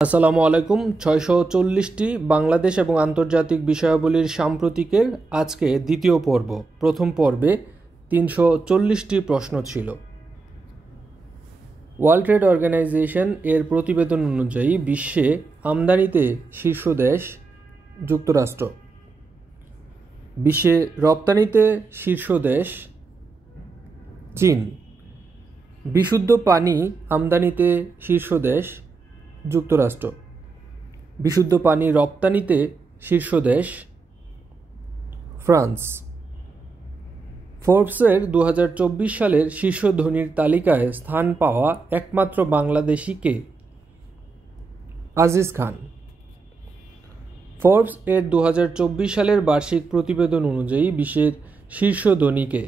আসসালামু আলাইকুম। 640টি বাংলাদেশ এবং আন্তর্জাতিক বিষয়াবলীর সাম্প্রতিকের আজকে দ্বিতীয় পর্ব। প্রথম পর্বে 340টি প্রশ্ন ছিল। ওয়ার্ল্ড ট্রেড অর্গানাইজেশন এর প্রতিবেদন অনুযায়ী বিশ্বে আমদানিতে শীর্ষ দেশ যুক্তরাষ্ট্র, বিশ্বে রপ্তানিতে শীর্ষ দেশ চীন, বিশুদ্ধ পানি আমদানিতে শীর্ষ দেশ যুক্তরাষ্ট্র, বিশুদ্ধ পানি রপ্তানিতে শীর্ষ দেশ ফ্রান্স। ফোর্বসের 2024 সালের শীর্ষ ধনীর তালিকায় স্থান পাওয়া একমাত্র বাংলাদেশি কে? আজিজ খান। ফোর্বস এর 2024 সালের বার্ষিক প্রতিবেদন অনুযায়ী বিশ্বের শীর্ষ ধনী কে?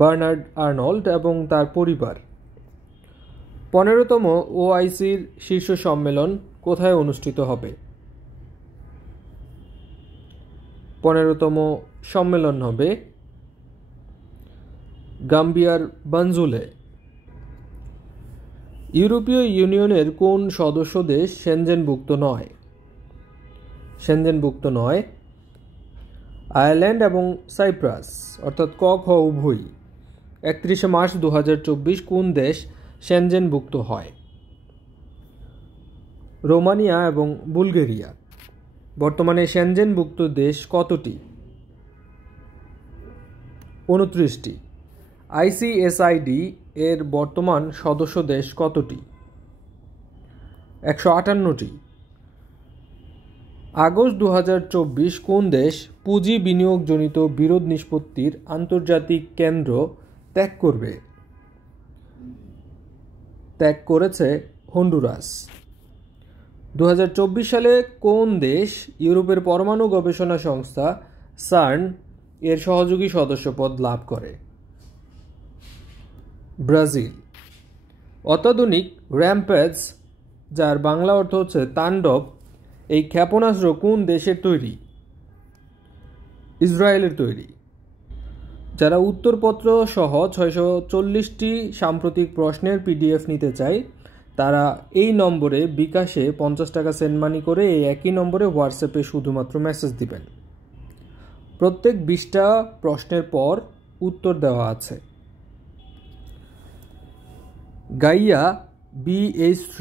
বার্নার্ড আর্নল্ড এবং তার পরিবার। 15তম ওআইসির শীর্ষ সম্মেলন কোথায় অনুষ্ঠিত হবে? 15তম সম্মেলন হবে গাম্বিয়ার বানজুলে। ইউরোপীয় ইউনিয়নের কোন সদস্য দেশ সেনজেনভুক্ত নয়? সেনজেনভুক্ত নয় আয়ারল্যান্ড এবং সাইপ্রাস, অর্থাৎ ক খ উভয়ই। 31 মার্চ 2024 কোন দেশ সেনজেনভুক্ত হয়? রোমানিয়া এবং বুলগেরিয়া। বর্তমানে সেনজেনভুক্ত দেশ কতটি? 29টি। আইসিএসআইডি এর বর্তমান সদস্য দেশ কতটি? 158টি। আগস্ট 2024 কোন দেশ পুঁজি বিনিয়োগজনিত বিরোধ নিষ্পত্তির আন্তর্জাতিক কেন্দ্র ত্যাগ করবে? ত্যাগ করেছে হন্ডুরাস। 2024 সালে কোন দেশ ইউরোপের পরমাণু গবেষণা সংস্থা সার্ন এর সহযোগী সদস্যপদ লাভ করে? ব্রাজিল। অত্যাধুনিক র্যাম্পেজ, যার বাংলা অর্থ হচ্ছে তাণ্ডব, এই ক্ষেপণাস্ত্র কোন দেশের তৈরি? ইসরায়েলের তৈরি। যারা উত্তরপত্র সহ 640টি সাম্প্রতিক প্রশ্নের পিডিএফ নিতে চায় তারা এই নম্বরে বিকাশে 50 টাকা সেন্ড মানি করে এই একই নম্বরে হোয়াটসঅ্যাপে শুধুমাত্র মেসেজ দিবেন। প্রত্যেক 20টা প্রশ্নের পর উত্তর দেওয়া আছে। গাইয়া BH3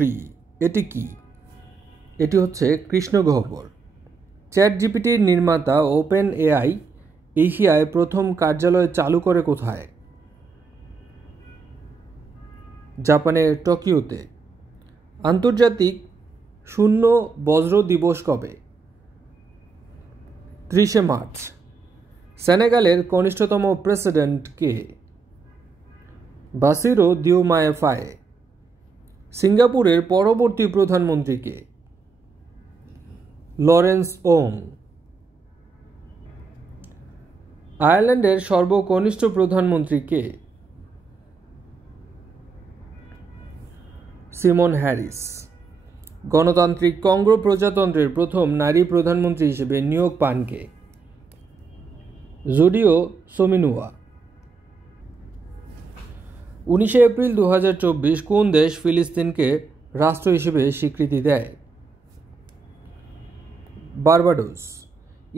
এটি কি? এটি হচ্ছে কৃষ্ণগহ্বর। চ্যাট জিপিটির নির্মাতা ওপেন এআই এশিয়ায় প্রথম কার্যালয় চালু করে কোথায়? জাপানের টোকিওতে। আন্তর্জাতিক শূন্য বজ্র দিবস কবে? 30 মার্চ। সেনেগালের কনিষ্ঠতম প্রেসিডেন্ট কে? বাসিরো দিওমায়ে ফায়ে। সিঙ্গাপুরের পরবর্তী প্রধানমন্ত্রী কে? লরেন্স ওং। আয়ারল্যান্ডের সর্বকনিষ্ঠ প্রধানমন্ত্রী কে? Simon Harris. গণতান্ত্রিক কঙ্গো প্রজাতন্ত্রের প্রথম নারী প্রধানমন্ত্রী হিসেবে নিয়োগ পান কে? জুডিও সোমিনুয়া। 19 এপ্রিল 2024 কোন দেশ ফিলিস্তিনকে রাষ্ট্র হিসেবে স্বীকৃতি দেয়? Barbados.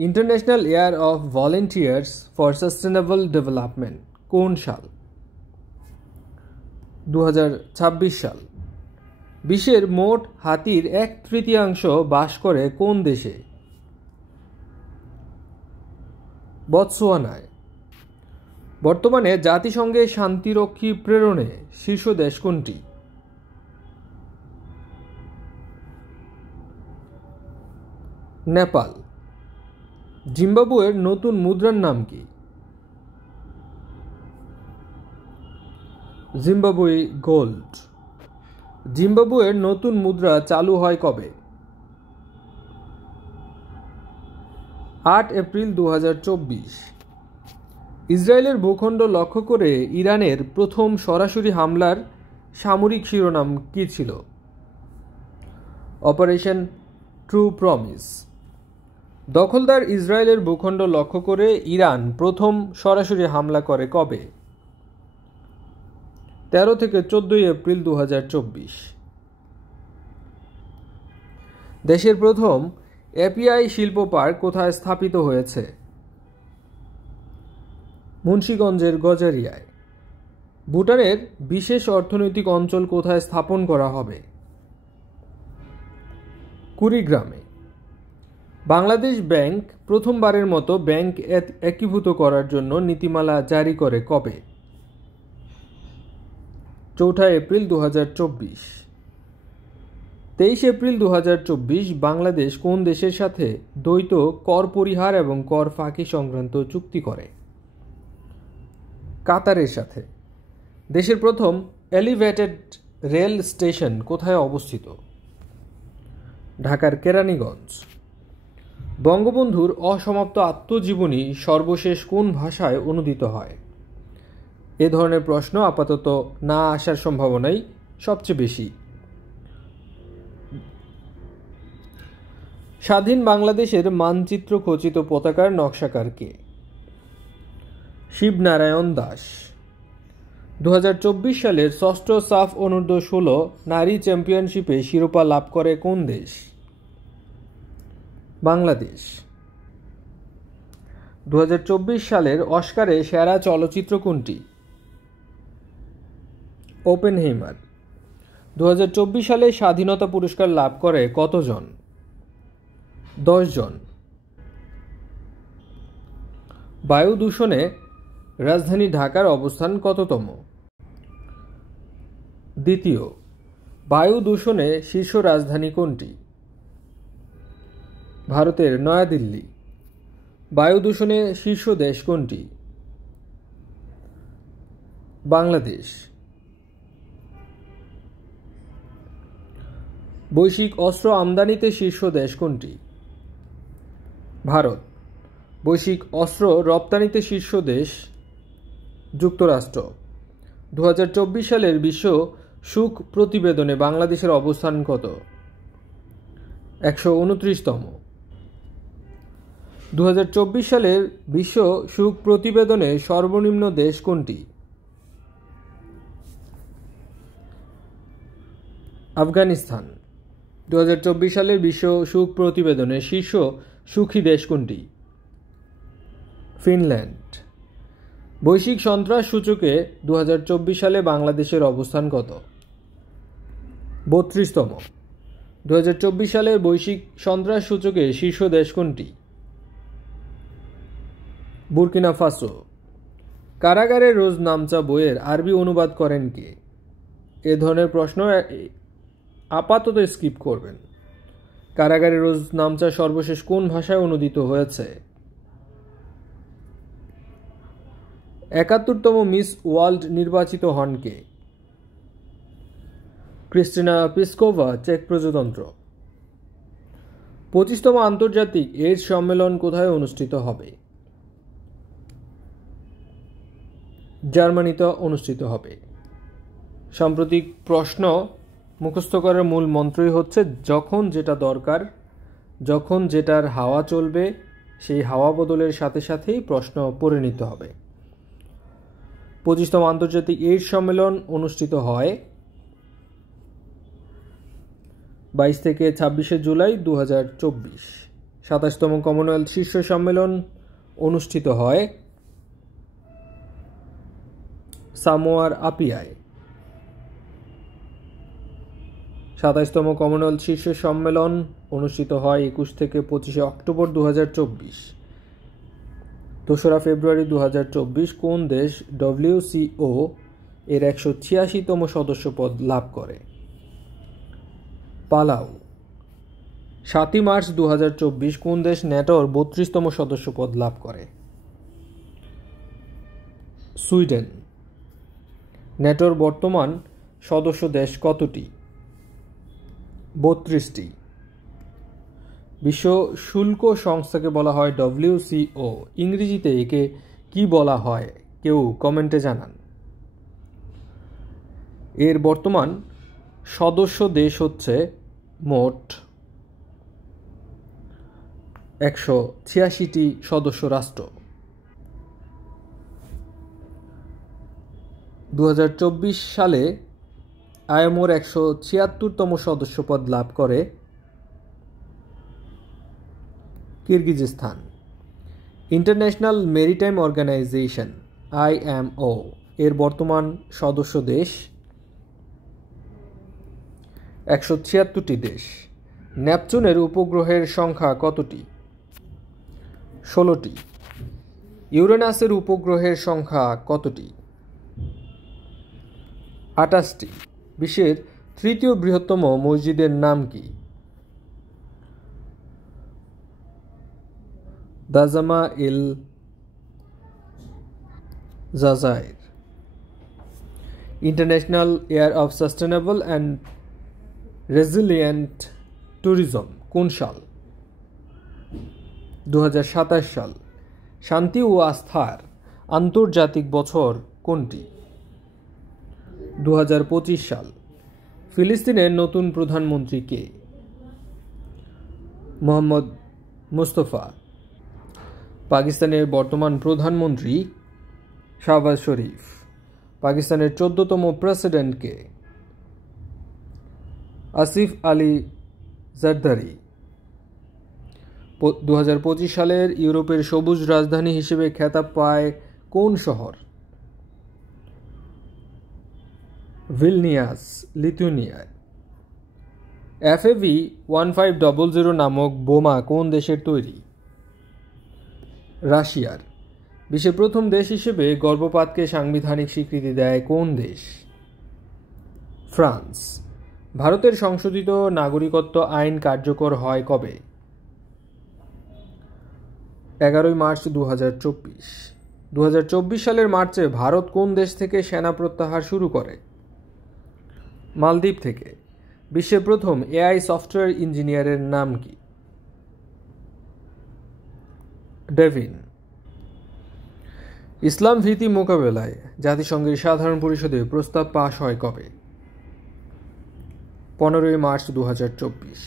International year of volunteers for sustainable development কোন সাল? 2026 সাল। বিশ্বের মোট হাতির 1/3 বাস করে কোন দেশে? বতসোয়ানায়। বর্তমানে জাতিসংঘে শান্তিরক্ষী প্রেরণে শীর্ষ দেশ কোনটি? নেপাল। জিম্বাবুয়ের নতুন মুদ্রার নাম কি? Zimbabwe gold. জিম্বাবুয়ের নতুন মুদ্রা চালু হয় কবে? 8 এপ্রিল 2024। ইসরায়েলের ভূখণ্ড লক্ষ্য করে ইরানের প্রথম সরাসরি হামলার সামরিক শিরোনাম কি ছিল? Operation true promise. দখলদার ইসরায়েলের ভূখণ্ড লক্ষ্য করে ইরান প্রথম সরাসরি হামলা করে কবে? 13 থেকে 14 এপ্রিল 2024। দেশের প্রথম এপিআই শিল্প পার্ক কোথায় স্থাপিত হয়েছে? মুন্সিগঞ্জের গজারিয়ায়। ভুটানের বিশেষ অর্থনৈতিক অঞ্চল কোথায় স্থাপন করা হবে? কুড়িগ্রামে। বাংলাদেশ ব্যাংক প্রথমবারের মতো ব্যাংক একীভূত করার জন্য নীতিমালা জারি করে কবে? 4 এপ্রিল 2024। 23 এপ্রিল 2024 বাংলাদেশ কোন দেশের সাথে দ্বৈত কর পরিহার এবং কর ফাঁকি সংক্রান্ত চুক্তি করে? কাতারের সাথে। দেশের প্রথম এলিভেটেড রেল স্টেশন কোথায় অবস্থিত? ঢাকার কেরানীগঞ্জ। বঙ্গবন্ধুর অসমাপ্ত আত্মজীবনী সর্বশেষ কোন ভাষায় অনূদিত হয়? এ ধরনের প্রশ্ন আপাতত না আসার সম্ভাবনাই সবচেয়ে বেশি। স্বাধীন বাংলাদেশের মানচিত্র খচিত পতাকার নকশাকার কে? শিবনারায়ণ দাস। 2024 সালের ষষ্ঠ সাফ অনূর্ধ্ব 16 নারী চ্যাম্পিয়নশিপে শিরোপা লাভ করে কোন দেশ? বাংলাদেশ। 2024 সালের অস্কারে সেরা চলচ্চিত্র কোনটি? ওপেনহেইমার। 2024 সালে স্বাধীনতা পুরস্কার লাভ করে কতজন? 10 জন। বায়ু দূষণে রাজধানী ঢাকার অবস্থান কততম? দ্বিতীয়। বায়ু দূষণে শীর্ষ রাজধানী কোনটি? ভারতের নয়াদিল্লি। বায়ু দূষণে শীর্ষ দেশ কোনটি? বাংলাদেশ। বৈশ্বিক অস্ত্র আমদানিতে শীর্ষ দেশ কোনটি? ভারত। বৈশ্বিক অস্ত্র রপ্তানিতে শীর্ষ দেশ যুক্তরাষ্ট্র। 2024 সালের বিশ্ব সুখ প্রতিবেদনে বাংলাদেশের অবস্থান কত? 129তম। 2024 সালের বিশ্ব সুখ প্রতিবেদনে সর্বনিম্ন দেশ কোনটি? আফগানিস্তান। 2024 সালের বিশ্ব সুখ প্রতিবেদনে শীর্ষ সুখী দেশ কোনটি? ফিনল্যান্ড। বৈশ্বিক সন্ত্রাস সূচকে 2024 সালে বাংলাদেশের অবস্থান কত? 32তম। 2024 সালের বৈশ্বিক সন্ত্রাস সূচকে শীর্ষ দেশ কোনটি? Burkina Faso. কারাগারে রোজ নামচা বইয়ের আরবি অনুবাদ করেন কে? এ ধরনের প্রশ্ন আপাতত স্কিপ করবেন। কারাগারে রোজ নামচা সর্বশেষ কোন ভাষায় অনূদিত হয়েছে? 71তম মিস ওয়ার্ল্ড নির্বাচিত হন কে? ক্রিস্টিনা পিসকোভা, চেক প্রজাতন্ত্র। 25তম আন্তর্জাতিক এইডস সম্মেলন কোথায় অনুষ্ঠিত হবে? জার্মানিতে অনুষ্ঠিত হবে। সাম্প্রতিক প্রশ্ন মুখস্থ করার মূল মন্ত্রই হচ্ছে যখন যেটা দরকার, যখন যেটার হাওয়া চলবে সেই হাওয়া বদলের সাথে সাথেই প্রশ্ন পড়ে নিতে হবে। 25তম আন্তর্জাতিক এইডস সম্মেলন অনুষ্ঠিত হয় 22 থেকে 26 জুলাই 2024। 27তম কমনওয়েলথ শীর্ষ সম্মেলন অনুষ্ঠিত হয় সামোয়ার আপিয়ায়। 27তম কমনওয়েলথ শীর্ষ সম্মেলন অনুষ্ঠিত হয় 21 থেকে 25 অক্টোবর 2024। 2রা ফেব্রুয়ারি 2024 কোন দেশ WCO এর 186তম সদস্যপদ লাভ করে? পালাউ। 7 মার্চ 2024 কোন দেশ ন্যাটোর 32তম সদস্যপদ লাভ করে? সুইডেন। ন্যাটোর বর্তমান সদস্য দেশ কতটি? 32টি। বিশ্ব শুল্ক সংস্থাকে বলা হয় WCO। ইংরেজিতে একে কি বলা হয় কেউ কমেন্টে জানান। এর বর্তমান সদস্য দেশ হচ্ছে মোট 186টি সদস্য রাষ্ট্র। 2024 সালে আইএমওর 176তম সদস্যপদ লাভ করে Kyrgyzstan. International maritime organization IMO এর বর্তমান সদস্য দেশ 176টি দেশ। নেপচুনের উপগ্রহের সংখ্যা কতটি? 16টি। ইউরেনাসের উপগ্রহের সংখ্যা কতটি? 28টি। বিশ্বের তৃতীয় বৃহত্তম মসজিদের নাম কি? Djamaa el Djazair. International year of sustainable and resilient tourism কোন সাল? 2027 সাল। শান্তি ও আস্থার আন্তর্জাতিক বছর কোনটি? 2025 সাল। ফিলিস্তিনের নতুন প্রধানমন্ত্রী কে? মোহাম্মদ মুস্তফা। পাকিস্তানের বর্তমান প্রধানমন্ত্রী শাহবাজ শরীফ। পাকিস্তানের 14তম প্রেসিডেন্ট কে? আসিফ আলী জারদারি। 2025 সালের ইউরোপের সবুজ রাজধানী হিসেবে খেতাব পায় কোন শহর? ভিলনিয়াস, লিথুয়ানিয়ায়। FAV-1500 নামক বোমা কোন দেশের তৈরি? রাশিয়ার। বিশ্বের প্রথম দেশ হিসেবে গর্ভপাতকে সাংবিধানিক স্বীকৃতি দেয় কোন দেশ? ফ্রান্স। ভারতের সংশোধিত নাগরিকত্ব আইন কার্যকর হয় কবে? 11 মার্চ 2024। 2024 সালের মার্চে ভারত কোন দেশ থেকে সেনা প্রত্যাহার শুরু করে? মালদ্বীপ থেকে। বিশ্বের প্রথম AI সফটওয়্যার ইঞ্জিনিয়ারের নাম কি? ডেভিন। ইসলাম ভীতি মোকাবেলায় জাতিসংঘের সাধারণ পরিষদে প্রস্তাব পাশ হয় কবে? 15 মার্চ 2024।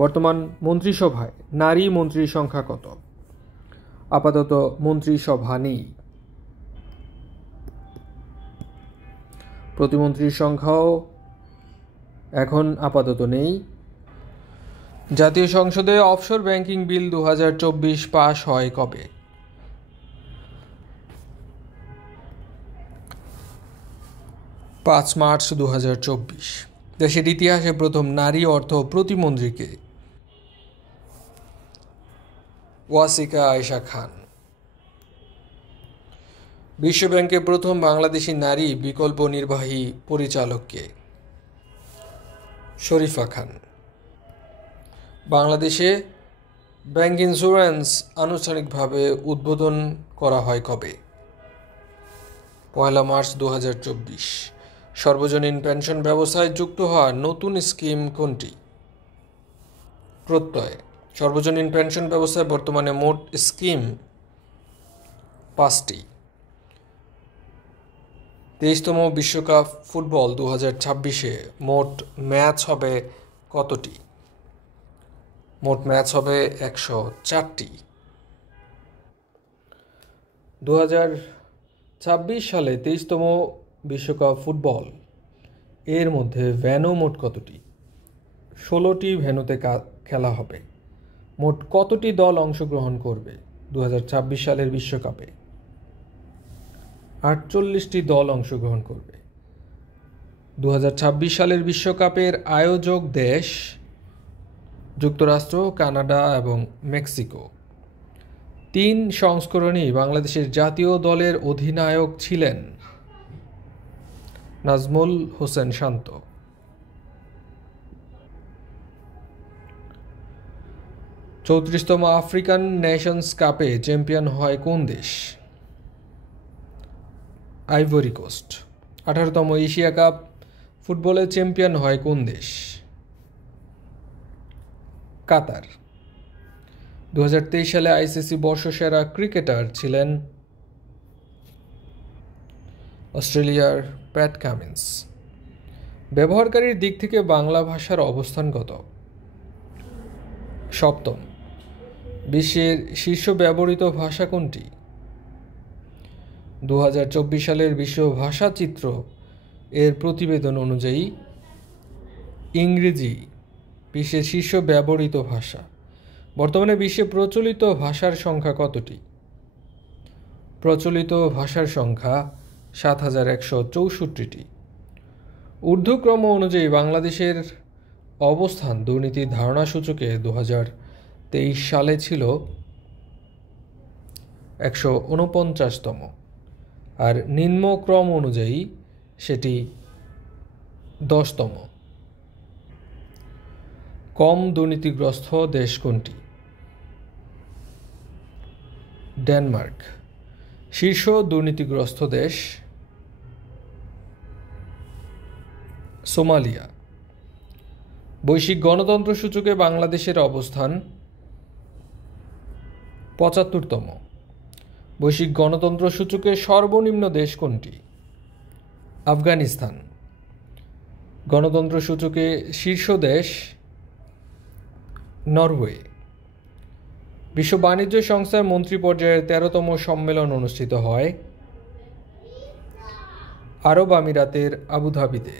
বর্তমান মন্ত্রিসভায় নারী মন্ত্রীর সংখ্যা কত? আপাতত মন্ত্রিসভা নেই। প্রতিমন্ত্রীর সংখ্যাও এখন আপাতত নেই। জাতীয় সংসদে অফশোর ব্যাংকিং বিল 2024 পাশ হয় কবে? 5 মার্চ 2024। দেশের ইতিহাসে প্রথম নারী অর্থ প্রতিমন্ত্রীকে? ওয়াসিকা আয়েশা খান। বিশ্বব্যাংকের প্রথম বাংলাদেশি নারী বিকল্প নির্বাহী পরিচালককে? শরীফা খান। বাংলাদেশে ব্যাংক ইন্স্যুরেন্স আনুষ্ঠানিকভাবে উদ্বোধন করা হয় কবে? 1 মার্চ 2024। সর্বজনীন পেনশন ব্যবস্থায় যুক্ত হওয়া নতুন স্কিম কোনটি? প্রত্যয়। সর্বজনীন পেনশন ব্যবস্থায় বর্তমানে মোট স্কিম 5টি। 23তম বিশ্বকাপ ফুটবল 2026-এ মোট ম্যাচ হবে কতটি? মোট ম্যাচ হবে 104টি। 2026 সালে 23তম বিশ্বকাপ ফুটবল এর মধ্যে ভেন্যু মোট কতটি? 16টি ভেন্যুতে খেলা হবে। মোট কতটি দল অংশগ্রহণ করবে 2026 সালের বিশ্বকাপে? 48টি দল অংশগ্রহণ করবে। 2026 সালের বিশ্বকাপের আয়োজক দেশ যুক্তরাষ্ট্র, কানাডা এবং মেক্সিকো। 3 সংস্করণেই বাংলাদেশের জাতীয় দলের অধিনায়ক ছিলেন নাজমুল হোসেন শান্ত। 34তম আফ্রিকান নেশনস কাপে চ্যাম্পিয়ন হয় কোন দেশ? Ivory Coast. 18তম এশিয়া কাপ ফুটবলে চ্যাম্পিয়ন হয় কোন দেশ? কাতার। 2023 সালে আইসিসি বর্ষসেরা ক্রিকেটার ছিলেন অস্ট্রেলিয়ার প্যাট কামিন্স। ব্যবহারকারীর দিক থেকে বাংলা ভাষার অবস্থান কত? 7ম। বিশ্বের শীর্ষ ব্যবহৃত ভাষা কোনটি? 2024 সালের বিশ্ব ভাষা চিত্র এর প্রতিবেদন অনুযায়ী ইংরেজি বিশ্বের শীর্ষ ব্যবহৃত ভাষা। বর্তমানে বিশ্বে প্রচলিত ভাষার সংখ্যা কতটি? প্রচলিত ভাষার সংখ্যা ৭,১৬৪টি। ঊর্ধ্বক্রম অনুযায়ী বাংলাদেশের অবস্থান দুর্নীতির ধারণা সূচকে 2023 সালে ছিল 149তম, আর নিম্নক্রম অনুযায়ী সেটি 10তম। কম দুর্নীতিগ্রস্ত দেশ কোনটি? ডেনমার্ক। শীর্ষ দুর্নীতিগ্রস্ত দেশ সোমালিয়া। বৈশ্বিক গণতন্ত্র সূচকে বাংলাদেশের অবস্থান 75তম। বৈশ্বিক গণতন্ত্র সূচকে সর্বনিম্ন দেশ কোনটি? আফগানিস্তান। গণতন্ত্র সূচকে শীর্ষ দেশ নরওয়ে। বিশ্ব বাণিজ্য সংস্থার মন্ত্রী পর্যায়ের 13তম সম্মেলন অনুষ্ঠিত হয় আরব আমিরাতের আবুধাবিতে।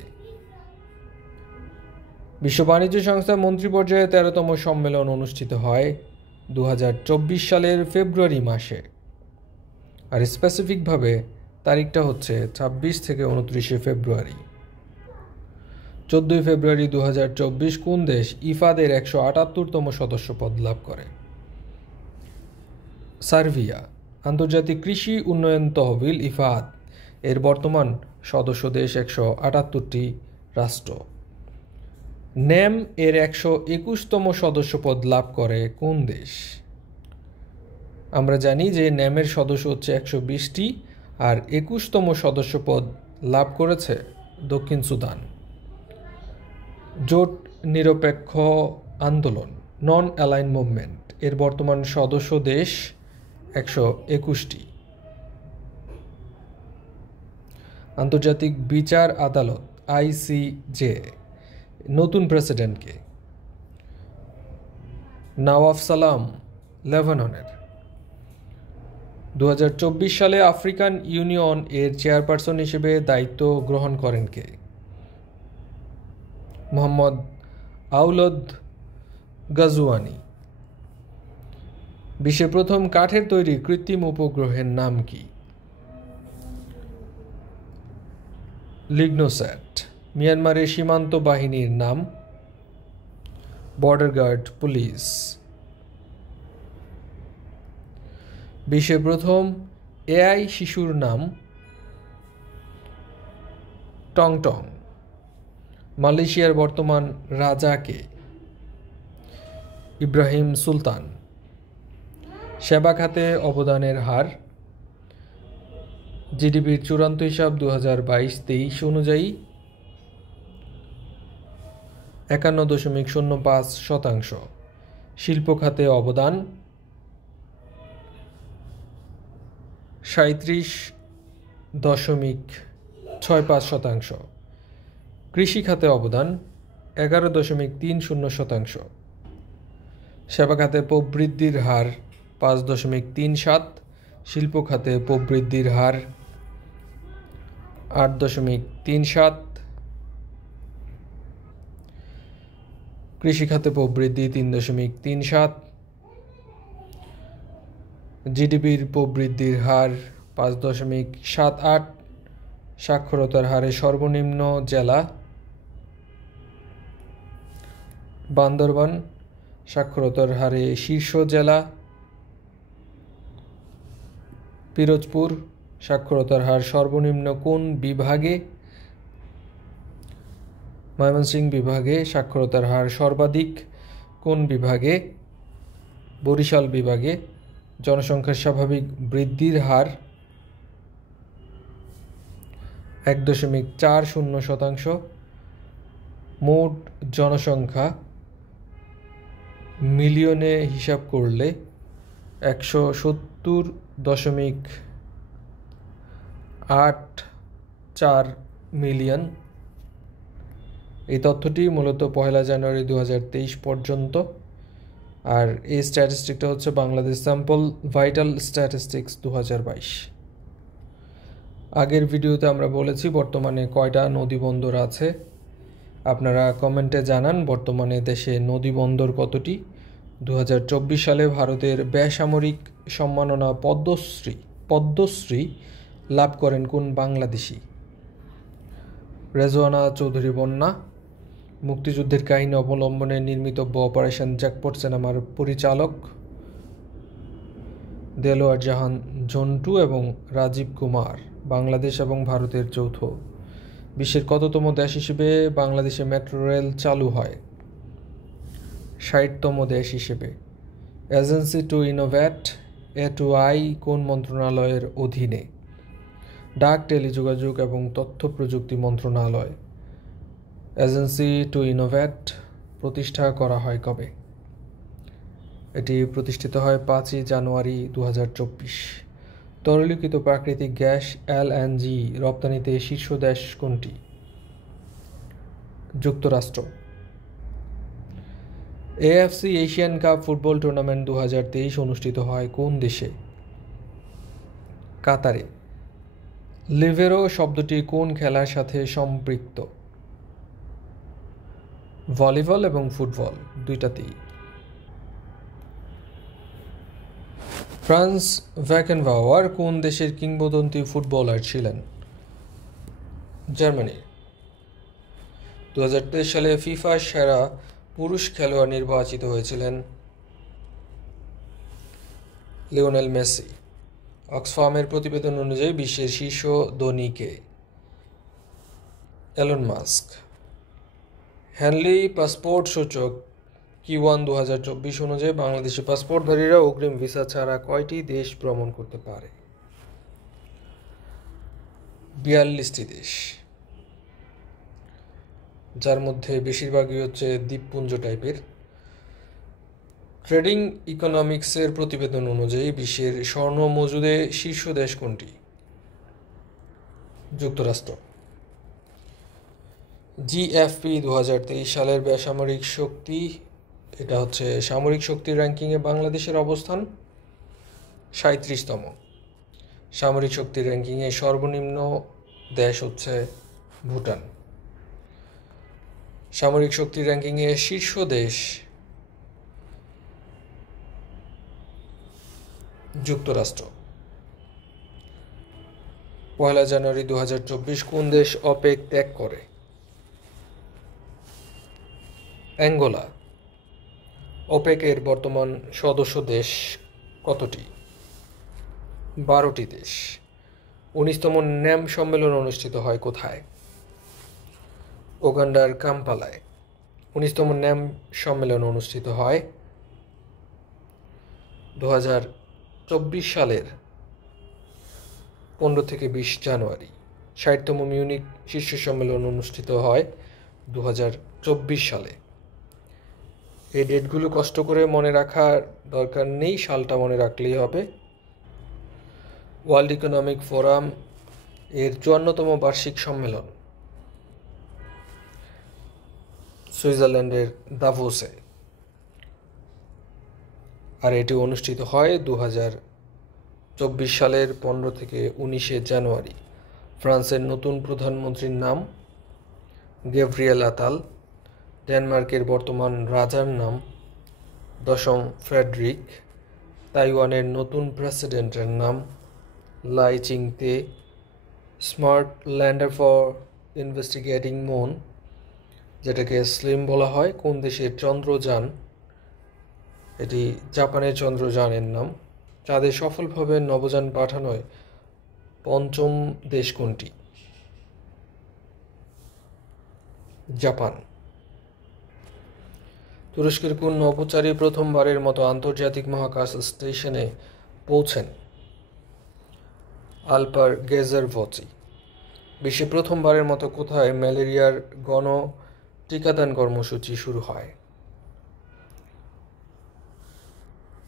বিশ্ব বাণিজ্য সংস্থার মন্ত্রী পর্যায়ে 13তম সম্মেলন অনুষ্ঠিত হয় 2024 সালের ফেব্রুয়ারি মাসে, আর স্পেসিফিকভাবে তারিখটা হচ্ছে 26 থেকে 29 ফেব্রুয়ারি। 14 ফেব্রুয়ারি 2024 কোন দেশ ইফাদের 178তম সদস্যপদ লাভ করে? সার্বিয়া। আন্তর্জাতিক কৃষি উন্নয়ন তহবিল ইফাদ এর বর্তমান সদস্য দেশ 178টি রাষ্ট্র। নেম এর 121তম সদস্যপদ লাভ করে কোন দেশ? আমরা জানি যে নেমের সদস্য হচ্ছে 120টি, আর 21তম সদস্যপদ লাভ করেছে দক্ষিণ সুদান। জোট নিরপেক্ষ আন্দোলন নন অ্যালাইন মুভমেন্ট এর বর্তমান সদস্য দেশ 121টি। আন্তর্জাতিক বিচার আদালত আইসিজে নতুন প্রেসিডেন্টকে? নওয়াফ সালাম, লেবাননের। 2024 সালে আফ্রিকান ইউনিয়ন এর চেয়ারপারসন হিসেবে দায়িত্ব গ্রহণ করেন কে? মোহাম্মদ আউলদ গাজওয়ানি। বিশ্বের প্রথম কাঠের তৈরি কৃত্রিম উপগ্রহের নাম কি? লিগনোস্যাট। মিয়ানমারের সীমান্ত বাহিনীর নাম? Border guard police. বিশ্বের প্রথম এআই শিশুর নাম? টংটং। মালয়েশিয়ার বর্তমান রাজা কে? ইব্রাহিম সুলতান। সেবা খাতে অবদানের হার? জিডিপির চূড়ান্ত হিসাব 2022-23 অনুযায়ী 51.05%। শিল্প খাতে অবদান? 37.65%। কৃষি খাতে অবদান 11.30%। সেবা খাতে প্রবৃদ্ধির হার 5.37। শিল্প খাতে প্রবৃদ্ধির হার 8.37। কৃষি খাতে প্রবৃদ্ধি 3.37। জিডিপির প্রবৃদ্ধির হার 5.78। সাক্ষরতার হারে সর্বনিম্ন জেলা? বান্দরবান। সাক্ষরতার হারে শীর্ষ জেলা? পিরোজপুর। সাক্ষরতার হার সর্বনিম্ন কোন বিভাগে? ময়মনসিংহ বিভাগে। সাক্ষরতার হার সর্বাধিক কোন বিভাগে? বরিশাল বিভাগে। জনসংখ্যার স্বাভাবিক বৃদ্ধির হার 1.40%। মোট জনসংখ্যা মিলিয়নে হিসাব করলে 170.84 মিলিয়ন। এই তথ্যটি মূলত 1 জানুয়ারি 2023 পর্যন্ত, আর এই স্ট্যাটিস্টিকটা হচ্ছে বাংলাদেশ স্যাম্পল ভাইটাল স্ট্যাটিস্টিক্স 2022। আগের ভিডিওতে আমরা বলেছি বর্তমানে কয়টা নদী বন্দর আছে। আপনারা কমেন্টে জানান বর্তমানে দেশে নদী বন্দর কতটি, সালে ভারতের বেসামরিক সম্মাননা পদ্মশ্রী লাভ করেন কোন বাংলাদেশী? রেজওয়ানা চৌধুরী বন্যা। মুক্তিযুদ্ধের কাহিনী অবলম্বনে নির্মিত অপারেশন জ্যাকপট সিনেমার পরিচালক দেলোয়ার জাহান ঝন্টু এবং রাজীব কুমার। বাংলাদেশ এবং ভারতের যৌথ। বিশ্বের কততম দেশ হিসেবে বাংলাদেশে মেট্রো রেল চালু হয়? 60তম দেশ হিসেবে। এজেন্সি টু ইনোভেট A2I কোন মন্ত্রণালয়ের অধীনে? ডাক, টেলিযোগাযোগ এবং তথ্য প্রযুক্তি মন্ত্রণালয়। এজেন্সি টু ইনোভেট প্রতিষ্ঠা করা হয় কবে? এটি প্রতিষ্ঠিত হয় 5ই জানুয়ারি 2024। তরলীকৃত প্রাকৃতিক গ্যাস LNG রপ্তানিতে শীর্ষ দেশ কোনটি? যুক্তরাষ্ট্র। AFC Asian cup football tournament 2023 অনুষ্ঠিত হয় কোন দেশে? কাতারে। লিবেরো শব্দটি কোন খেলার সাথে সম্পৃক্ত? ভলিবল এবং ফুটবল দুইটাতেই। ফ্রান্স ভ্যাকেনবাওয়ার কোন দেশের কিংবদন্তি ফুটবলার ছিলেন? জার্মানি। 2023 সালে ফিফা সেরা পুরুষ খেলোয়াড় নির্বাচিত হয়েছিলেন লিওনেল মেসি। অক্সফামের প্রতিবেদন অনুযায়ী বিশ্বের শীর্ষ ধনী কে? Elon Musk. হ্যানলি পাসপোর্ট সূচক Q1 2024 অনুযায়ী বাংলাদেশি পাসপোর্টধারীরা অগ্রিম ভিসা ছাড়া কয়টি দেশ ভ্রমণ করতে পারে? 42টি দেশ, যার মধ্যে বেশিরভাগই হচ্ছে দ্বীপপুঞ্জ টাইপের। ট্রেডিং ইকোনমিক্সের প্রতিবেদন অনুযায়ী বিশ্বের স্বর্ণ মজুদে শীর্ষ দেশ কোনটি? যুক্তরাষ্ট্র। GFP 2023 সালের বেসামরিক শক্তি, এটা হচ্ছে সামরিক শক্তির র্যাঙ্কিংয়ে বাংলাদেশের অবস্থান 37তম। সামরিক শক্তির র্যাঙ্কিংয়ে সর্বনিম্ন দেশ হচ্ছে ভুটান। সামরিক শক্তির র্যাঙ্কিংয়ে শীর্ষ দেশ যুক্তরাষ্ট্র। 1 জানুয়ারি 2024 কোন দেশ অপেক ত্যাগ করে? অ্যাঙ্গোলা। ওপেকের বর্তমান সদস্য দেশ কতটি? 12টি দেশ। 19তম ন্যাম সম্মেলন অনুষ্ঠিত হয় কোথায়? উগান্ডার কাম্পালায়। 19তম ন্যাম সম্মেলন অনুষ্ঠিত হয় 2024 সালের 15 থেকে 20 জানুয়ারি। 60তম মিউনিক শীর্ষ সম্মেলন অনুষ্ঠিত হয় 2024 সালে। এই ডেটগুলো কষ্ট করে মনে রাখার দরকার নেই, সালটা মনে রাখলেই হবে। ওয়ার্ল্ড ইকোনমিক ফোরাম এর 54তম বার্ষিক সম্মেলন সুইজারল্যান্ডের দাভোসে, আর এটি অনুষ্ঠিত হয় 2024 সালের 15 থেকে 19 জানুয়ারি। ফ্রান্সের নতুন প্রধানমন্ত্রীর নাম গ্যাব্রিয়েল আতাল। ডেনমার্কের বর্তমান রাজার নাম 10ম ফ্রেডরিক। তাইওয়ানের নতুন প্রেসিডেন্টের নাম Lai Ching te. Smart lander for investigating moon, যেটাকে স্লিম বলা হয়, কোন দেশের চন্দ্রযান? এটি জাপানের চন্দ্রযানের নাম। চাঁদে সফলভাবে নভোযান পাঠানোয় 5ম দেশ কোনটি? জাপান। তুরস্কের কোন নভোচারী প্রথমবারের মতো আন্তর্জাতিক মহাকাশ স্টেশনে পৌঁছেন? আলপার গেজারভচি। বিশ্বে প্রথমবারের মতো কোথায় ম্যালেরিয়ার গণ টিকাদান কর্মসূচি শুরু হয়?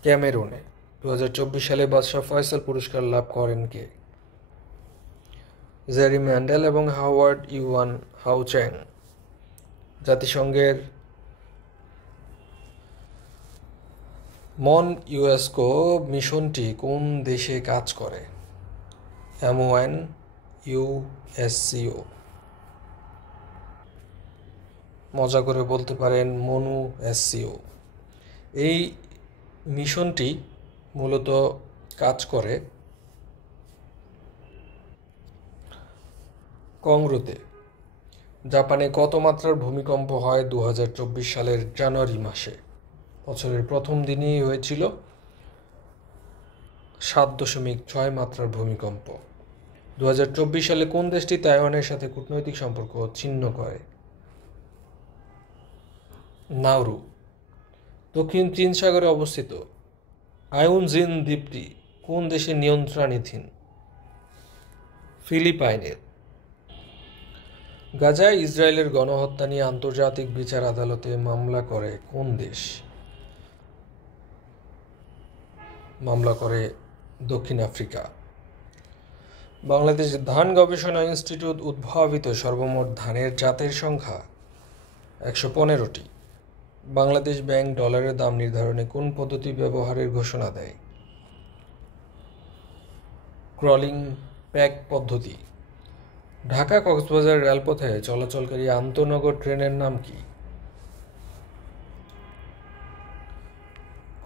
ক্যামেরুনে। 2024 সালে বাদশাহ ফয়সাল পুরস্কার লাভ করেন কে? জেরি ম্যান্ডেল এবং হাওয়ার্ড ইউয়ান হাউচ্যাং। জাতিসংঘের মনইউএসকো মিশনটি কোন দেশে কাজ করে? MONUSCO। মজা করে বলতে পারেন মনু SCO। এই মিশনটি মূলত কাজ করে কংগ্রোতে। জাপানে কত মাত্রার ভূমিকম্প হয় 2024 সালের জানুয়ারি মাসে? বছরের প্রথম দিনই হয়েছিল 7.6 মাত্রার ভূমিকম্প। 2024 সালে কোন দেশটি তাইওয়ানের সাথে কূটনৈতিক সম্পর্ক ছিন্ন করে? নাউরু। দক্ষিণ চীন সাগরে অবস্থিত আয়ুনজিন দ্বীপটি কোন দেশের নিয়ন্ত্রণাধীন? ফিলিপাইনের। গাজায় ইসরায়েলের গণহত্যা নিয়ে আন্তর্জাতিক বিচার আদালতে মামলা করে কোন দেশ? মামলা করে দক্ষিণ আফ্রিকা। বাংলাদেশ ধান গবেষণা ইনস্টিটিউট উদ্ভাবিত সর্বমোট ধানের জাতের সংখ্যা 115টি। বাংলাদেশ ব্যাংক ডলারের দাম নির্ধারণে কোন পদ্ধতি ব্যবহারের ঘোষণা দেয়? ক্রলিং প্যাক পদ্ধতি। ঢাকা কক্সবাজার রেলপথে চলাচলকারী আন্তনগর ট্রেনের নাম কি?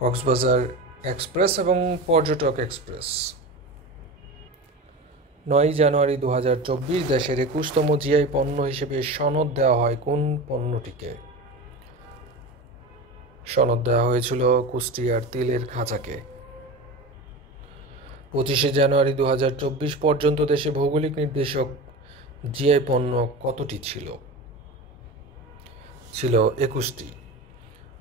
কক্সবাজার এক্সপ্রেস এবং পর্যটক এক্সপ্রেস। 9 জানুয়ারি 2024 দেশের 21তম জিআই পণ্য হিসেবে সনদ দেওয়া হয় কোন পণ্যটিকে? সনদ দেওয়া হয়েছিল কুষ্টিয়ার তিলের খাঁচাকে। 25 জানুয়ারি 2024 পর্যন্ত দেশে ভৌগোলিক নির্দেশক জিআই পণ্য কতটি ছিল? ছিল 21টি।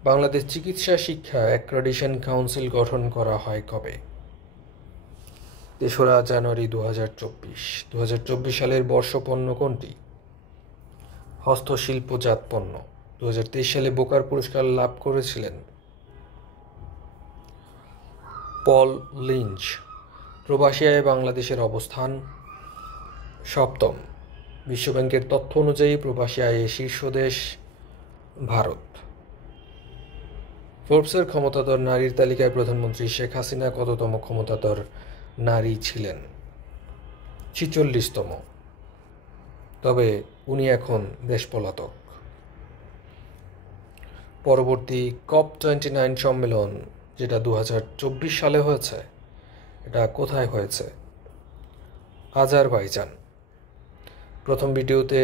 বাংলাদেশ চিকিৎসা শিক্ষা অ্যাক্রেডিটেশন কাউন্সিল গঠন করা হয় কবে? 3রা জানুয়ারি 2024। 2024 সালের বর্ষপণ্য কোনটি? হস্তশিল্পজাত পণ্য। 2023 সালে বোকার পুরস্কার লাভ করেছিলেন পল লিঞ্চ। প্রবাসিয়ায় বাংলাদেশের অবস্থান 7ম। বিশ্বব্যাংকের তথ্য অনুযায়ী প্রবাসিয়ায় শীর্ষ দেশ ভারত। ফোর্বসের ক্ষমতাধর নারীর তালিকায় প্রধানমন্ত্রী শেখ হাসিনা কততম ক্ষমতাধর নারী ছিলেন? 46তম। তবে উনি এখন দেশপলাতক। পরবর্তী COP29 সম্মেলন যেটা 2024 সালে হয়েছে, এটা কোথায় হয়েছে? আজারবাইজান। প্রথম ভিডিওতে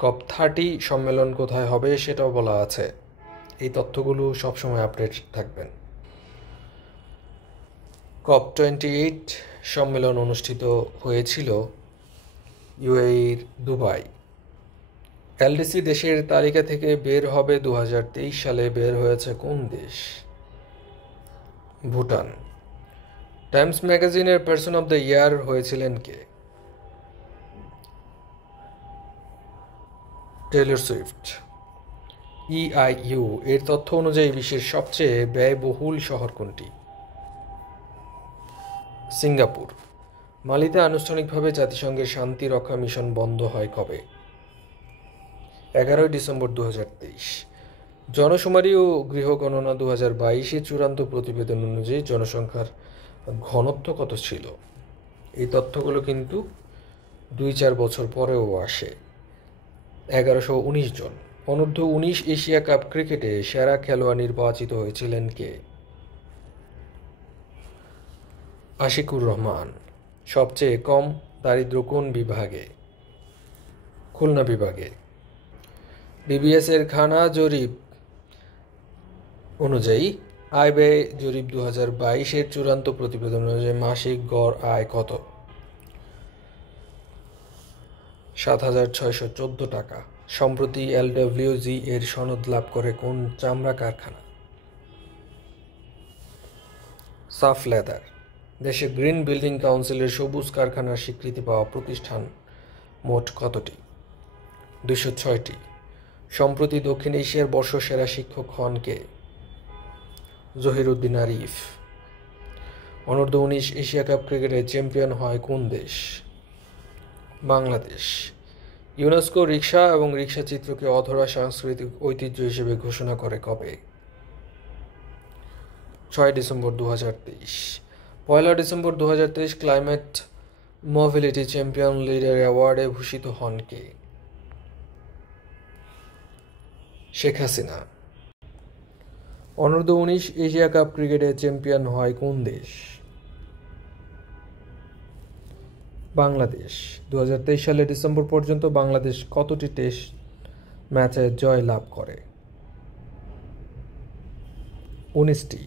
COP30 সম্মেলন কোথায় হবে সেটাও বলা আছে। এই তথ্যগুলো সবসময় আপডেট থাকবেন। COP28 সম্মেলন অনুষ্ঠিত হয়েছিল ইউএইর দুবাই। এলডিসি দেশের তালিকা থেকে বের হবে 2023 সালে বের হয়েছে কোন দেশ? ভুটান। টাইমস ম্যাগাজিনের পারসন অব দ্য ইয়ার হয়েছিলেন কে? Taylor Swift. EIU এর তথ্য অনুযায়ী বিশ্বের সবচেয়ে ব্যয়বহুল শহর কোনটি? সিঙ্গাপুর। মালিতে আনুষ্ঠানিকভাবে জাতিসংঘের শান্তি রক্ষা মিশন বন্ধ হয় কবে? 11 ডিসেম্বর 2023। জনশুমারি ও গৃহগণনা 2022 চূড়ান্ত প্রতিবেদন অনুযায়ী জনসংখ্যার ঘনত্ব কত ছিল? এই তথ্যগুলো কিন্তু 2-4 বছর পরেও আসে। 1119 জন। অনূর্ধ্ব 19 এশিয়া কাপ ক্রিকেটে সেরা খেলোয়াড় নির্বাচিত হয়েছিলেন কে? আশিকুর রহমান। সবচেয়ে কম দারিদ্র কোন বিভাগে? খুলনা বিভাগে। বিবিএস এর খানা জরিপ অনুযায়ী আয় ব্যয় জরিপ 2022 চূড়ান্ত প্রতিবেদন অনুযায়ী মাসিক গড় আয় কত? 7,614 টাকা। সম্প্রতি LWG এর সনদ লাভ করে কোন চামড়া কারখানা? সাফ লেদার। দেশে গ্রিন বিল্ডিং কাউন্সিলের সবুজ কারখানার স্বীকৃতি পাওয়া প্রতিষ্ঠান মোট কতটি? 206টি। সম্প্রতি দক্ষিণ এশিয়ার বর্ষসেরা শিক্ষক হন কে? জহিরুদ্দিন আরিফ। অনূর্ধ্ব 19 এশিয়া কাপ ক্রিকেটে চ্যাম্পিয়ন হয় কোন দেশ? বাংলাদেশ। ইউনেস্কো রিকশা এবং রিকশা চিত্রকে অধরা সাংস্কৃতিক ঐতিহ্য হিসেবে ঘোষণা করে কবে? 6 December 2023। 1 December 2023 climate mobility champion leader অ্যাওয়ার্ডে ভূষিত হন কে? শেখ হাসিনা। অনূর্ধ্ব-19 এশিয়া কাপ ক্রিকেটে চ্যাম্পিয়ন হয় কোন দেশ? বাংলাদেশ। 2023 সালের ডিসেম্বর পর্যন্ত বাংলাদেশ কতটি টেস্ট ম্যাচে জয় লাভ করে? 19টি।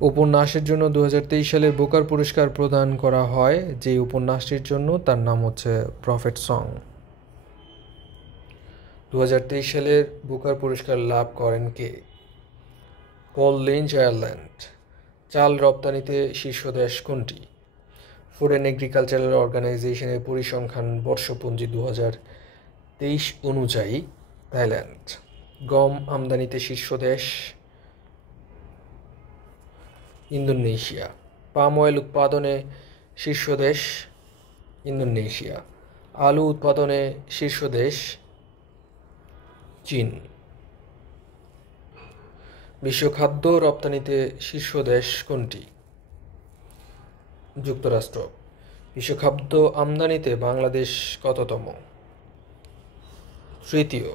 উপন্যাসের জন্য 2023 সালের বুকার পুরস্কার প্রদান করা হয় যে উপন্যাসটির জন্য, তার নাম হচ্ছে প্রফেট সং। 2023 সালের বুকার পুরস্কার লাভ করেন কে? পল লিঞ্চ, আয়ারল্যান্ড। চাল রপ্তানিতে শীর্ষ দেশ কোনটি? ফুড অ্যান্ড এগ্রিকালচারাল অর্গানাইজেশনের পরিসংখ্যান বর্ষপঞ্জি 2023 অনুযায়ী থাইল্যান্ড। গম আমদানিতে শীর্ষ দেশ? ইন্দোনেশিয়া। পাম অয়েল উৎপাদনে শীর্ষ দেশ? ইন্দোনেশিয়া। আলু উৎপাদনে শীর্ষ দেশ? চীন। বিশ্ব খাদ্য রপ্তানিতে শীর্ষ দেশ কোনটি? যুক্তরাষ্ট্র। বিশ্ব খাদ্য আমদানিতে বাংলাদেশ কততম? তৃতীয়।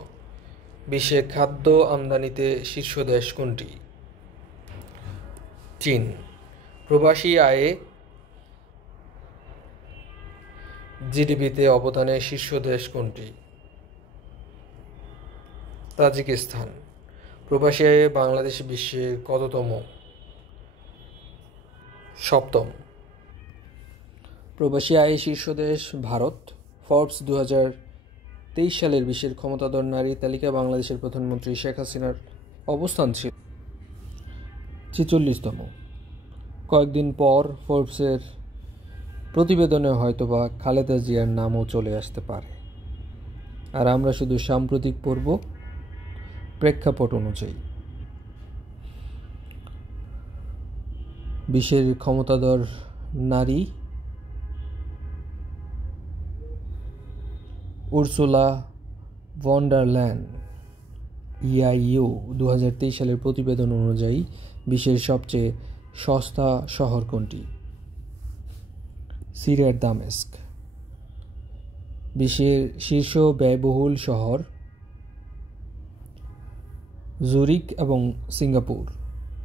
বিশ্বে খাদ্য আমদানিতে শীর্ষ দেশ কোনটি? চীন। প্রবাসী আয়ে জিডিপিতে অবদানে শীর্ষ দেশ কোনটি? তাজিকিস্তান। প্রবাসী আয়ে বাংলাদেশ বিশ্বের কততম? সপ্তম। প্রবাসী আয়ে শীর্ষ দেশ ভারত। ফর্বস 2023 সালের বিশ্বের ক্ষমতাধর নারী তালিকায় বাংলাদেশের প্রধানমন্ত্রী শেখ হাসিনার অবস্থান ছিল 46তম। কয়েকদিন পর ফোর্বসের প্রতিবেদনে হয়তোবা খালেদা জিয়ার নামও চলে আসতে পারে। আর আমরা শুধু সাম্প্রতিক পড়ব প্রেক্ষাপট অনুযায়ী। বিশ্বের ক্ষমতাধর নারী Ursula von der Leyen EIU 2023 সালের প্রতিবেদন অনুযায়ী বিশ্বের সবচেয়ে সস্তা শহর কোনটি? সিরিয়ার দামেস্ক। বিশ্বের শীর্ষ ব্যয়বহুল শহর? জুরিক এবং সিঙ্গাপুর।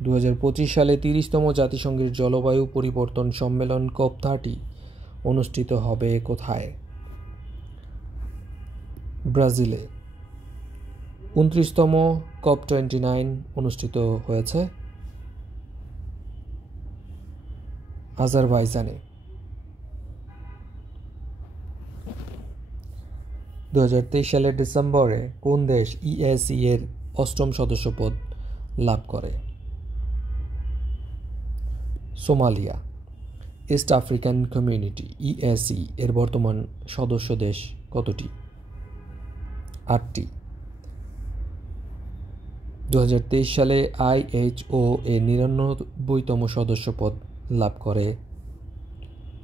2025 সালে 30তম জাতিসংঘের জলবায়ু পরিবর্তন সম্মেলন COP30 অনুষ্ঠিত হবে কোথায়? ব্রাজিলে। 29তম COP29 অনুষ্ঠিত হয়েছে আজারবাইজানে। 2023 সালের ডিসেম্বরে কোন দেশ ইএসি এর 8ম সদস্যপদ লাভ করে? Somalia. East African community EAC এর বর্তমান সদস্য দেশ কতটি? 8টি। 2023 সালে আইএইচও এর 99তম সদস্যপদ লাভ করে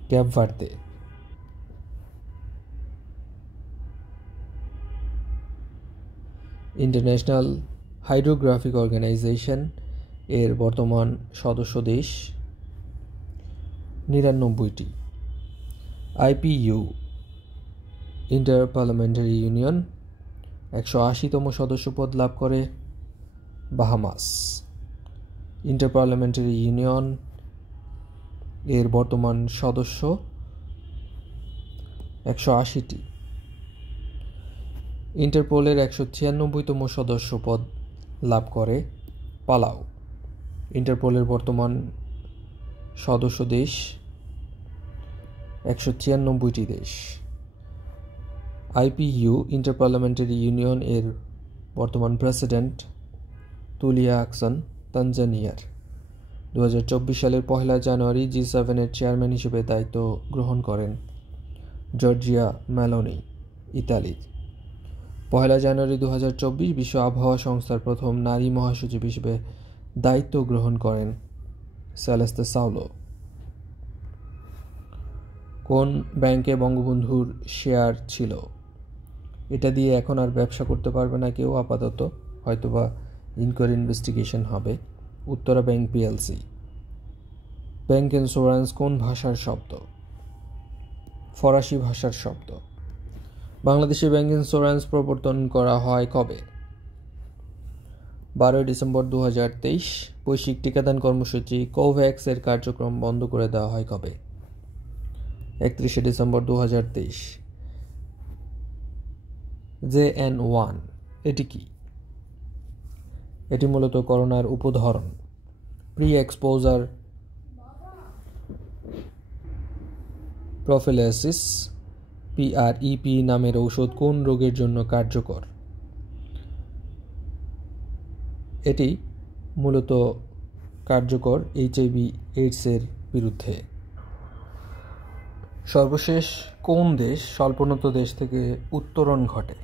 Cape Verde. International hydrographic organization এর বর্তমান সদস্য দেশ 99টি। আইপিইউ ইন্টার পার্লামেন্টারি ইউনিয়ন 180তম সদস্যপদ লাভ করে বাহামাস। ইন্টার পার্লামেন্টারি ইউনিয়ন এর বর্তমান সদস্য 180টি। ইন্টারপোলের 196তম সদস্যপদ লাভ করে পালাউ। ইন্টারপোলের বর্তমান সদস্য দেশ 196টি দেশ। আইপিইউ ইন্টার পার্লামেন্টারি ইউনিয়ন এর বর্তমান প্রেসিডেন্ট তুলিয়া আকসন তানজানিয়ার। 2024 সালের 1 জানুয়ারি G7 এর চেয়ারম্যান হিসেবে দায়িত্ব গ্রহণ করেন জর্জিয়া মেলোনি ইতালির। 1 জানুয়ারি 2024 বিশ্ব আবহাওয়া সংস্থার প্রথম নারী মহাসচিব হিসেবে দায়িত্ব গ্রহণ করেন সেলেস্তে সাউলো। কোন ব্যাংকে বঙ্গবন্ধুর শেয়ার ছিল? এটা দিয়ে এখন আর ব্যবসা করতে পারবে না কেউ আপাতত, হয়তোবা ইনকোয়ারি ইনভেস্টিগেশন হবে। Uttara bank PLC. Bank insurance কোন ভাষার শব্দ? ফরাসি ভাষার শব্দ। বাংলাদেশে ব্যাংক ইন্স্যুরেন্স প্রবর্তন করা হয় কবে? 12 ডিসেম্বর 2023 বৈশ্বিক টিকাদান কর্মসূচি কোভ্যাক্সের কার্যক্রম বন্ধ করে দেওয়া হয় কবে? 31 ডিসেম্বর 2023। JN1 এটি কি? এটি মূলত করোনার উপধরন। প্রি এক্সপোজার প্রফিল্যাসিস PrEP নামের ঔষধ কোন রোগের জন্য কার্যকর? এটি মূলত কার্যকর HIV/AIDS-এর বিরুদ্ধে। সর্বশেষ কোন দেশ স্বল্পোন্নত দেশ থেকে উত্তরণ ঘটে?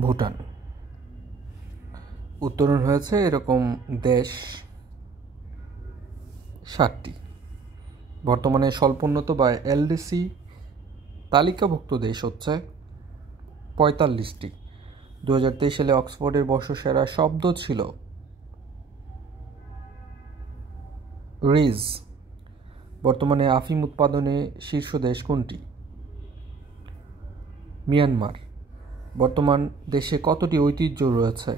ভুটান। উত্তরণ হয়েছে এরকম দেশ 7টি। বর্তমানে স্বল্পোন্নত বা LDC তালিকাভুক্ত দেশ হচ্ছে 45টি। 2023 সালে অক্সফোর্ডের বর্ষসেরা শব্দ ছিল রিজ। বর্তমানে আফিম উৎপাদনে শীর্ষ দেশ কোনটি? মিয়ানমার। বর্তমান দেশে কতটি ঐতিহ্য রয়েছে?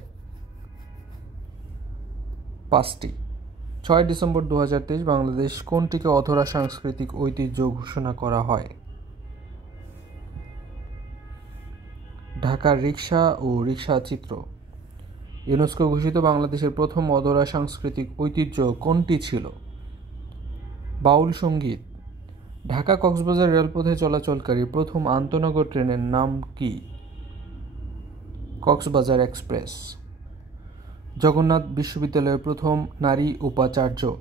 5টি। 6 ডিসেম্বর 2023 বাংলাদেশ কোনটিকে অধরা সাংস্কৃতিক ঐতিহ্য ঘোষণা করা হয়? ঢাকার রিকশা ও রিকশা চিত্র। ইউনেস্কো ঘোষিত বাংলাদেশের প্রথম অধরা সাংস্কৃতিক ঐতিহ্য কোনটি ছিল? বাউল সঙ্গীত। ঢাকা কক্সবাজার রেলপথে চলাচলকারী প্রথম আন্তনগর ট্রেনের নাম কি? কক্সবাজার এক্সপ্রেস। জগন্নাথ বিশ্ববিদ্যালয়ের প্রথম নারী উপাচার্য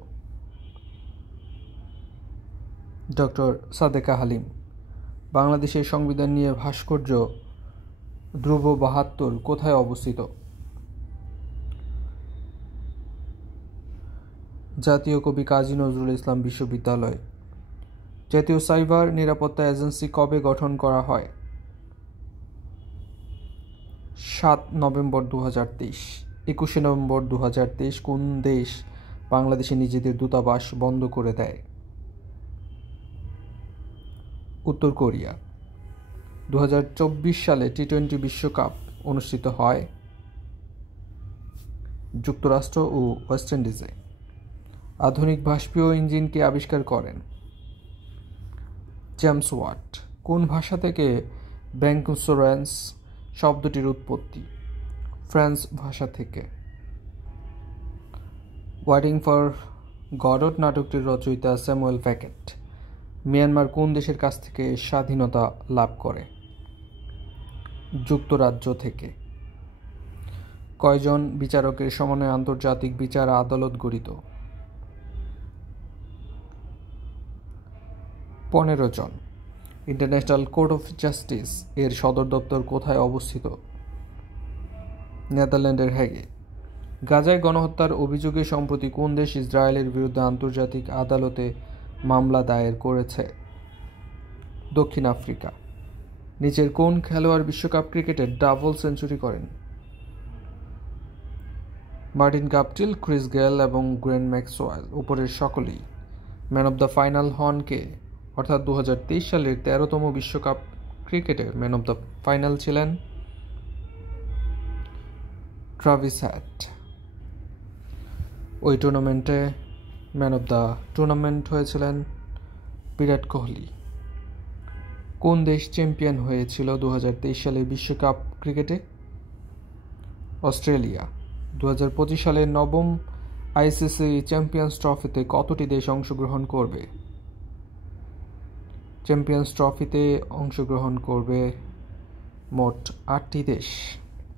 ডক্টর সাদেকা হালিম। বাংলাদেশের সংবিধান নিয়ে ভাস্কর্য ধ্রুব 72 কোথায় অবস্থিত? জাতীয় কবি কাজী নজরুল ইসলাম বিশ্ববিদ্যালয়। জাতীয় সাইবার নিরাপত্তা এজেন্সি কবে গঠন করা হয়? 7 নভেম্বর 2023। 21 নভেম্বর 2023 কোন দেশ বাংলাদেশে নিজেদের দূতাবাস বন্ধ করে দেয়? উত্তর কোরিয়া। 2024 সালে টি-20 বিশ্বকাপ অনুষ্ঠিত হয় যুক্তরাষ্ট্র ও ওয়েস্ট ইন্ডিজে। আধুনিক বাষ্পীয় ইঞ্জিনকে আবিষ্কার করেন জেমস ওয়াট। কোন ভাষা থেকে ব্যাংকুসোরেন্স শব্দটির উৎপত্তি? ফ্রেঞ্চ ভাষা থেকে। ওয়েটিং ফর গডট নাটকটির রচয়িতা স্যামুয়েল বেকেট। মিয়ানমার কোন দেশের কাছ থেকে স্বাধীনতা লাভ করে? যুক্তরাজ্য থেকে। কয়জন বিচারকের সমন্বয়ে আন্তর্জাতিক বিচার আদালত গঠিত? 15 জন। ইন্টারন্যাশনাল কোর্ট অফ জাস্টিস এর সদর দপ্তর কোথায় অবস্থিত? নেদারল্যান্ডের হেগে। গাজায় গণহত্যার অভিযোগে সম্প্রতি কোন দেশ ইসরায়েলের বিরুদ্ধে আন্তর্জাতিক আদালতে মামলা দায়ের করেছে? দক্ষিণ আফ্রিকা। নিচের কোন খেলোয়াড় বিশ্বকাপ ক্রিকেটে ডাবল সেঞ্চুরি করেন? মার্টিন গাপটিল, ক্রিস গেল এবং গ্লেন ম্যাক্সওয়েল। উপরের সকলেই। ম্যান অব দ্য ফাইনাল হন কে? অর্থাৎ 2023 সালের 13তম বিশ্বকাপ ক্রিকেটের ম্যান অব দ্য ফাইনাল ছিলেন ট্রাভিস হেড। ওই টুর্নামেন্টে ম্যান অব দ্য টুর্নামেন্ট হয়েছিলেন বিরাট কোহলি। কোন দেশ চ্যাম্পিয়ন হয়েছিল 2023 সালের বিশ্বকাপ ক্রিকেটে? অস্ট্রেলিয়া। 2025 সালের 9ম ICC চ্যাম্পিয়ন্স ট্রফিতে কতটি দেশ অংশগ্রহণ করবে? চ্যাম্পিয়ন্স ট্রফিতে অংশগ্রহণ করবে মোট 8টি দেশ।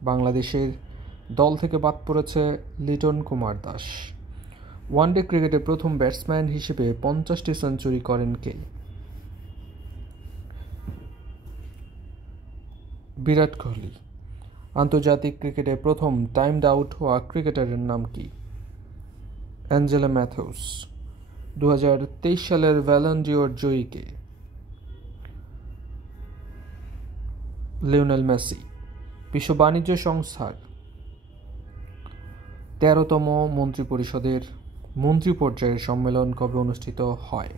বাংলাদেশের দল থেকে বাদ পড়েছে লিটন কুমার দাস। ওয়ানডে ক্রিকেটে প্রথম ব্যাটসম্যান হিসেবে 50টি সেঞ্চুরি করেন কে? বিরাট কোহলি। আন্তর্জাতিক ক্রিকেটে প্রথম টাইমড আউট হওয়া ক্রিকেটারের নাম কি? Angelo Mathews. 2023 সালের ব্যালন ডিওর জয়ী কে? Lionel Messi. বিশ্ব বাণিজ্য সংস্থার 13তম মন্ত্রিপরিষদের মন্ত্রী পর্যায়ের সম্মেলন কবে অনুষ্ঠিত হয়?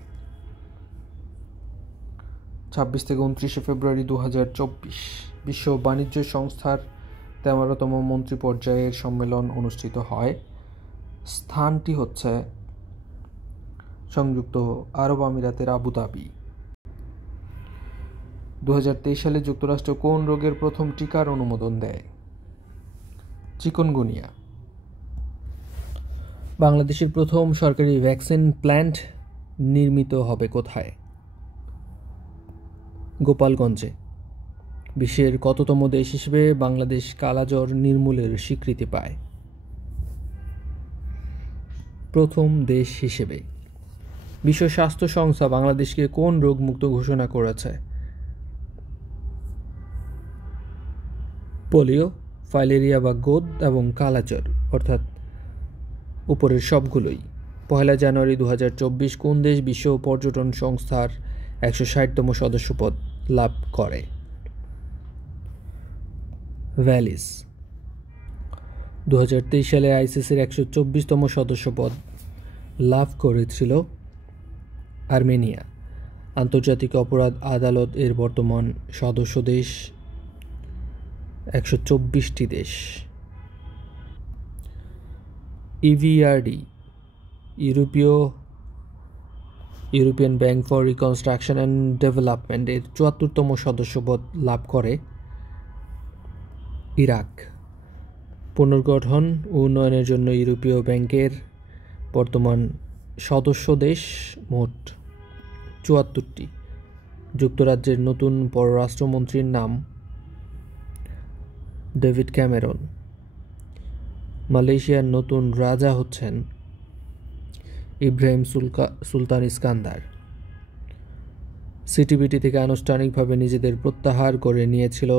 26 থেকে 29 ফেব্রুয়ারি 2024। বিশ্ব বাণিজ্য সংস্থার 13তম মন্ত্রী পর্যায়ের সম্মেলন অনুষ্ঠিত হয়? স্থানটি হচ্ছে সংযুক্ত আরব আমিরাতের আবুধাবি। 2023 সালে যুক্তরাষ্ট্র কোন রোগের প্রথম টিকার অনুমোদন দেয়? চিকুনগুনিয়া। বাংলাদেশের প্রথম সরকারি ভ্যাকসিন প্ল্যান্ট নির্মিত হবে কোথায়? গোপালগঞ্জে। বিশ্বের কততম দেশ হিসেবে বাংলাদেশ কালাজ্বর নির্মূলের স্বীকৃতি পায়? প্রথম দেশ হিসেবে। বিশ্ব স্বাস্থ্য সংস্থা বাংলাদেশকে কোন রোগমুক্ত ঘোষণা করেছে? পোলিও, ফাইলেরিয়া বা গোদ এবং কালাজ্বর, অর্থাৎ উপরের সবগুলোই। 1 জানুয়ারি 2024 কোন দেশ বিশ্ব পর্যটন সংস্থার 160তম সদস্যপদ লাভ করে? ভ্যালিস। 2023 সালে আইসিসির 124তম সদস্যপদ লাভ করেছিল আর্মেনিয়া। আন্তর্জাতিক অপরাধ আদালত এর বর্তমান সদস্য দেশ 124টি দেশ। EBRD European bank for reconstruction and development এর 74তম সদস্যপদ লাভ করে ইরাক। পুনর্গঠন ও উন্নয়নের জন্য ইউরোপীয় ব্যাংকের বর্তমান সদস্য দেশ মোট 74টি। যুক্তরাজ্যের নতুন পররাষ্ট্রমন্ত্রীর নাম ডেভিড ক্যামেরন। মালয়েশিয়ার নতুন রাজা হচ্ছেন ইব্রাহিম সুলতান ইস্কান্দার। সিটিবিটি থেকে আনুষ্ঠানিকভাবে নিজেদের প্রত্যাহার করে নিয়েছিল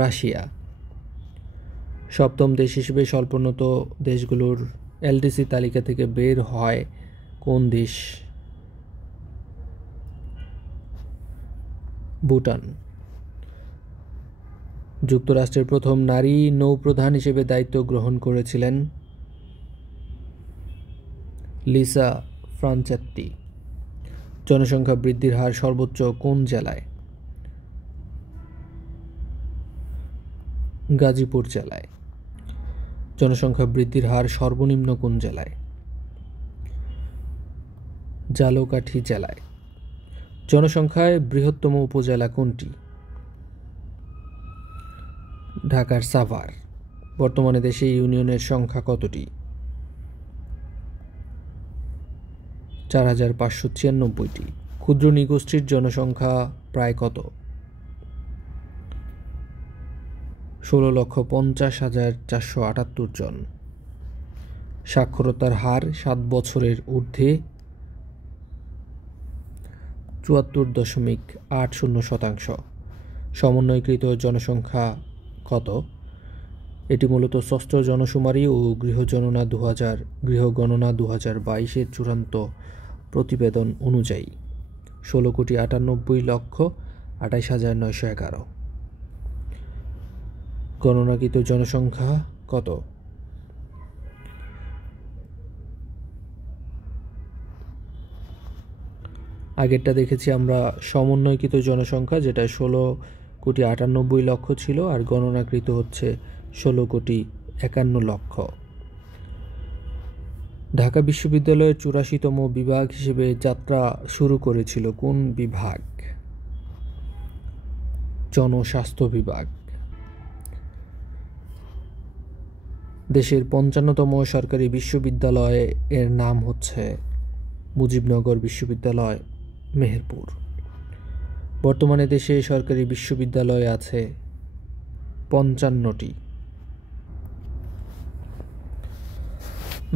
রাশিয়া। সপ্তম দেশ হিসেবে স্বল্পোন্নত দেশগুলোর এলডিসি তালিকা থেকে বের হয় কোন দেশ? ভুটান। যুক্তরাষ্ট্রের প্রথম নারী নৌপ্রধান হিসেবে দায়িত্ব গ্রহণ করেছিলেন লিসা ফ্রাঞ্চেত্তি। জনসংখ্যা বৃদ্ধির হার সর্বোচ্চ কোন জেলায়? গাজীপুর জেলায়। জনসংখ্যা বৃদ্ধির হার সর্বনিম্ন কোন জেলায়? ঝালকাঠি জেলায়। জনসংখ্যায় বৃহত্তম উপজেলা কোনটি? ঢাকার সাভার। বর্তমানে দেশে ইউনিয়নের সংখ্যা কতটি? 4596টি। ক্ষুদ্র নৃগোষ্ঠীর জনসংখ্যা প্রায় কত? 16,50,478 জন। সাক্ষরতার হার 7 বছরের ঊর্ধ্বে 74.80%। সমন্বয়কৃত জনসংখ্যা কত? এটি মূলত ষষ্ঠ জনশুমারি ও গৃহগণনা 2022-এর চূড়ান্ত প্রতিবেদন অনুযায়ী 16,98,28,911। গণনাকৃত জনসংখ্যা কত? আগেরটা দেখেছি আমরা সমন্বয়কৃত জনসংখ্যা, যেটা 16,98,00,000 ছিল, আর গণনাকৃত হচ্ছে 16,51,00,000। ঢাকা বিশ্ববিদ্যালয়ের 84তম বিভাগ হিসেবে যাত্রা শুরু করেছিল কোন বিভাগ? জনস্বাস্থ্য বিভাগ। দেশের 55তম সরকারি বিশ্ববিদ্যালয় এর নাম হচ্ছে মুজিবনগর বিশ্ববিদ্যালয়, মেহেরপুর। বর্তমানে দেশে সরকারি বিশ্ববিদ্যালয় আছে 55টি।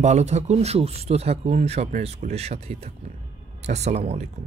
ভালো থাকুন, সুস্থ থাকুন, স্বপ্নের স্কুলের সাথেই থাকুন। আসসালামু আলাইকুম।